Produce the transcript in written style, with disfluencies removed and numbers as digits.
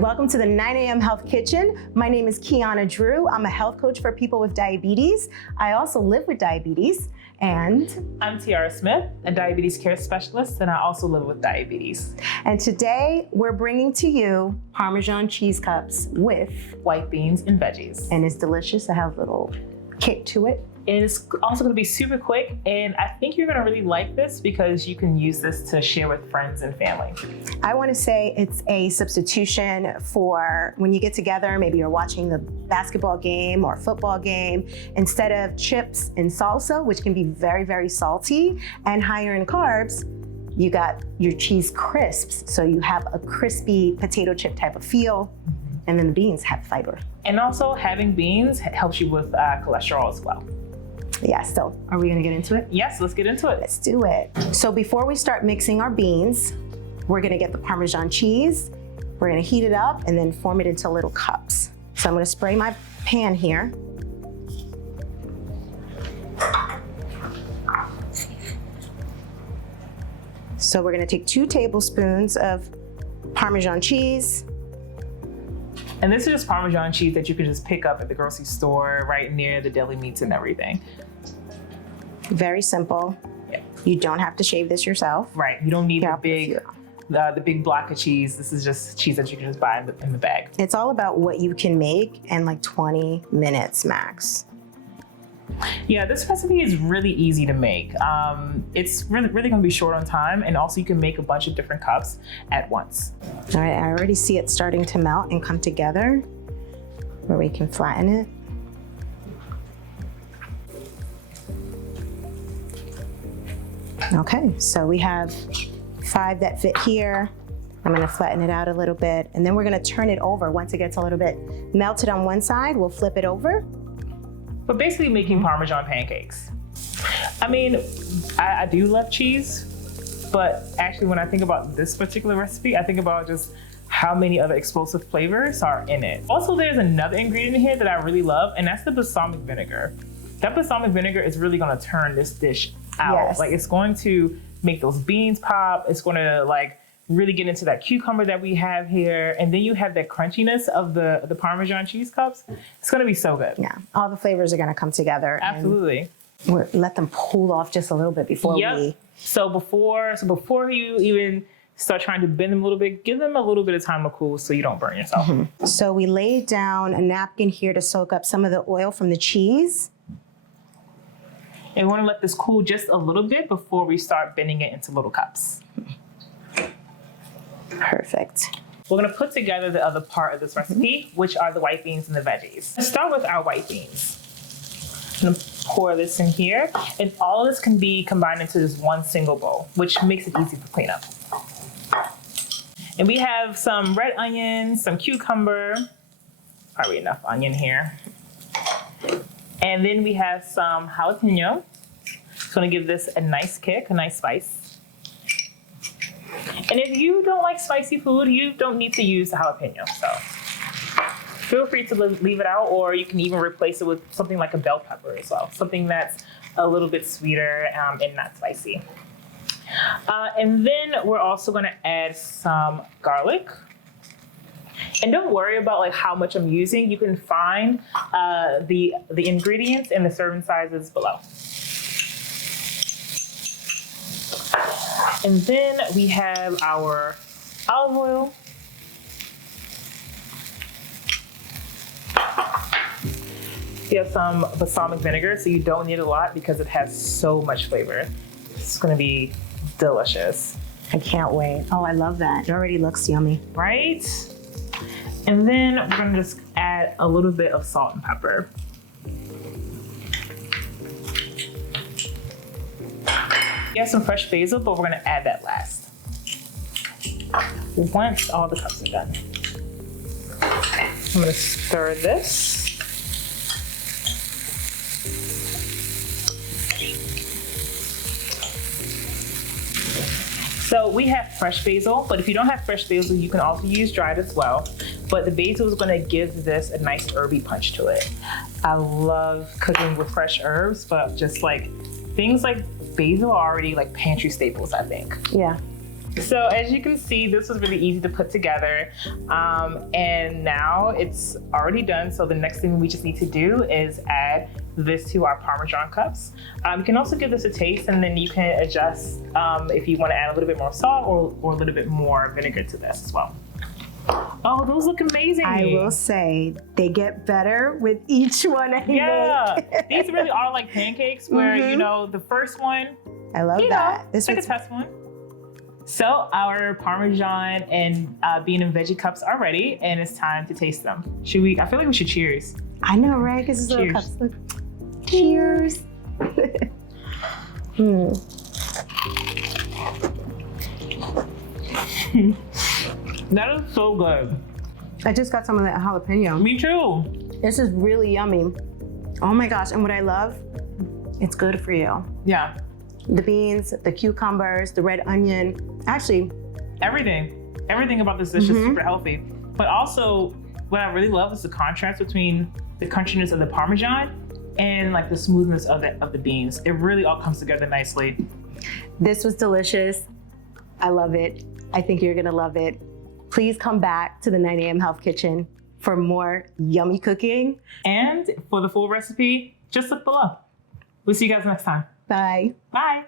welcome to the 9 a.m. Health Kitchen. My name is Qiana Drew. I'm a health coach for people with diabetes. I also live with diabetes. And I'm T'ara Smith, a diabetes care specialist, and I also live with diabetes. And today we're bringing to you Parmesan Cheese Cups with white beans and veggies. And it's delicious. It has a little kick to it. And it's also going to be super quick, and I think you're going to really like this because you can use this to share with friends and family. I want to say it's a substitution for when you get together, maybe you're watching the basketball game or football game. Instead of chips and salsa, which can be very, very salty and higher in carbs, you got your cheese crisps. So you have a crispy potato chip type of feel, and then the beans have fiber. And also having beans helps you with cholesterol as well. Yeah, so are we gonna get into it? Yes, let's get into it. Let's do it. So before we start mixing our beans, we're gonna get the Parmesan cheese. We're gonna heat it up and then form it into little cups. So I'm gonna spray my pan here. So we're gonna take 2 tablespoons of Parmesan cheese. And this is just Parmesan cheese that you can just pick up at the grocery store right near the deli meats and everything. Very simple. Yeah. You don't have to shave this yourself. Right, you don't need the big block of cheese. This is just cheese that you can just buy in the bag. It's all about what you can make in like 20 minutes max. Yeah, this recipe is really easy to make. It's really gonna be short on time, and also you can make a bunch of different cups at once. All right, I already see it starting to melt and come together where we can flatten it. Okay, so we have 5 that fit here. I'm gonna flatten it out a little bit, and then we're gonna turn it over. Once it gets a little bit melted on one side, we'll flip it over. But basically making Parmesan pancakes. I mean, I do love cheese, but actually when I think about this particular recipe, I think about just how many other explosive flavors are in it. Also, there's another ingredient in here that I really love, and that's the balsamic vinegar. That balsamic vinegar is really gonna turn this dish out. Yes. Like, it's going to make those beans pop. It's gonna really get into that cucumber that we have here. And then you have that crunchiness of the Parmesan cheese cups. It's gonna be so good. Yeah, all the flavors are gonna come together. Absolutely. And let them cool off just a little bit before we... So before you even start trying to bend them a little bit, give them a little bit of time to cool so you don't burn yourself. Mm-hmm. So we laid down a napkin here to soak up some of the oil from the cheese. And we want to let this cool just a little bit before we start bending it into little cups. Perfect. We're going to put together the other part of this recipe, which are the white beans and the veggies. Let's start with our white beans. I'm going to pour this in here, and all of this can be combined into just one single bowl, which makes it easy for cleanup. And we have some red onions, some cucumber, probably enough onion here. And then we have some jalapeno. It's going to give this a nice kick, a nice spice. And if you don't like spicy food, you don't need to use the jalapeno. So feel free to leave it out, or you can even replace it with something like a bell pepper as well. Something that's a little bit sweeter and not spicy. And then we're also going to add some garlic. And don't worry about how much I'm using. You can find the ingredients and the serving sizes below. And then we have our olive oil. We have some balsamic vinegar, so you don't need a lot because it has so much flavor. It's gonna be delicious. I can't wait. Oh, I love that. It already looks yummy. Right? And then we're gonna just add a little bit of salt and pepper. We have some fresh basil, but we're gonna add that last. Once all the cups are done. I'm gonna stir this. So we have fresh basil, but if you don't have fresh basil, you can also use dried as well. But the basil is gonna give this a nice herby punch to it. I love cooking with fresh herbs, but just things like basil are already pantry staples, I think. Yeah. So as you can see, this was really easy to put together. And now it's already done. So the next thing we just need to do is add this to our Parmesan cups. You can also give this a taste, and then you can adjust if you want to add a little bit more salt or a little bit more vinegar to this as well. Oh, those look amazing. I will say they get better with each one I make. These really are like pancakes where, you know, the first one, I love that. This is like a test one. So our Parmesan and bean and veggie cups are ready, and it's time to taste them. Should we? I feel like we should cheers. I know, right? Because it's little cups. Look. Cheers. That is so good. I just got some of that jalapeno. Me too. This is really yummy. Oh my gosh, and what I love, it's good for you. Yeah. The beans, the cucumbers, the red onion, actually. Everything about this dish is super healthy. But also, what I really love is the contrast between the crunchiness of the Parmesan and like the smoothness of the beans. It really all comes together nicely. This was delicious. I love it. I think you're gonna love it. Please come back to the 9 a.m. Health Kitchen for more yummy cooking. And for the full recipe, just look below. We'll see you guys next time. Bye. Bye.